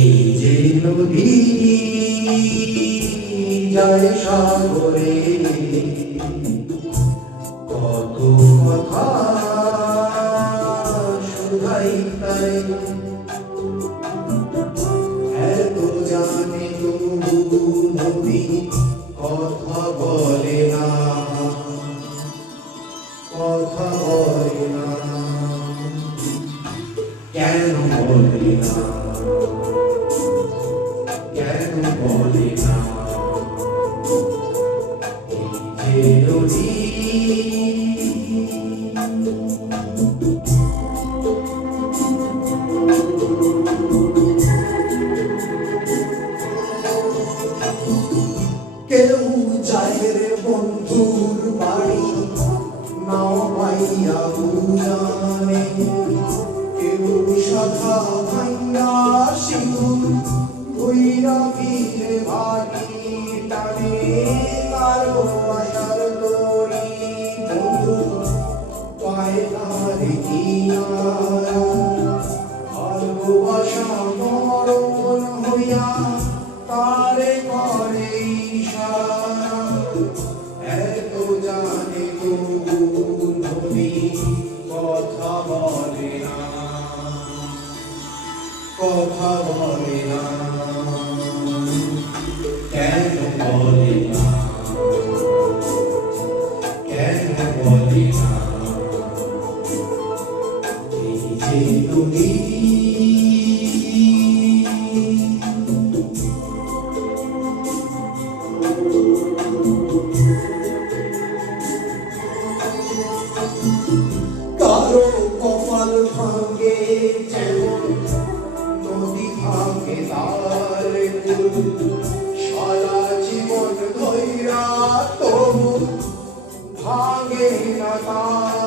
এই যে নদী যায় সাগরে, কত কথা শুধাই তাই, এত জানে তবু নদী কথা বলে না, কথা বলে না, কেন বলে না, কেন বলে না? এই যে নদী কেউ যায় রে বন্ধুর বাড়ি নাও পাইয়া বুঝানে, কেউ শাখা ভাইয়া সিঁদুর কইরা ফিরে ভাগি টানে, কারো আশার তরি বন্ধু পায় না দেখিয়া, ভালোবাসা মরণ হইয়া তারে করে ইশারা, এত জানে তবু নদী কথা বলে না, কথা বলে না, কেন বলে না, কেন বলে না? এই যে নদী কারো কপাল ভাঙে যেমন নদী ভাঙে তার কুল, সারা জীবন ধৈরা তবু ভাঙে না তার